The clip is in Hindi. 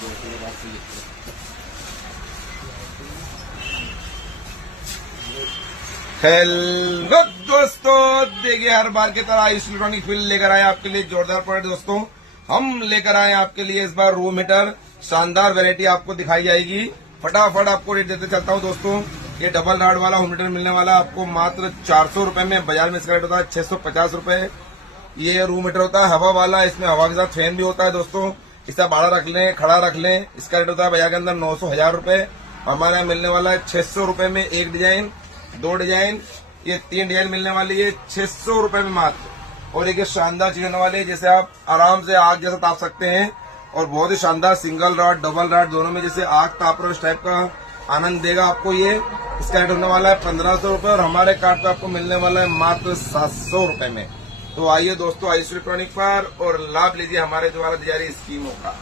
हेलो दोस्तों, देखिए हर बार की तरह आयुष इलेक्ट्रॉनिक फील्ड लेकर आए आपके लिए जोरदार प्रोडक्ट। दोस्तों हम लेकर आए आपके लिए इस बार रूम हीटर, शानदार वैरायटी आपको दिखाई जाएगी। फटाफट आपको रेट देते चलता हूँ। दोस्तों ये डबल राड वाला होम हीटर मिलने वाला आपको मात्र 400 रुपए में। बाजार में इसका रेट होता है 650 रुपए। ये रूम हीटर होता है हवा वाला, इसमें हवा के साथ फैन भी होता है। दोस्तों इसे बाड़ा रख लें, खड़ा रख लें, इसका रेट होता है बाजार के अंदर 900-1000 रुपए। हमारे यहाँ मिलने वाला है 600 रुपए में। एक डिजाइन, 2 डिजाइन, ये 3 डिजाइन मिलने वाली है 600 रुपए में मात्र। और एक शानदार चीज होने वाली है, जैसे आप आराम से आग जैसा ताप सकते हैं और बहुत ही शानदार सिंगल रॉड डबल रॉड दोनों में जैसे आग ताप रहे इस टाइप का आनंद देगा आपको ये। इसका रेट होने वाला है 1500 रुपए और हमारे कार्ड पे आपको मिलने वाला है मात्र 700 रुपए में। तो आइए दोस्तों आयुष इलेक्ट्रॉनिक पर और लाभ लीजिए हमारे द्वारा दी जा रही स्कीमों का।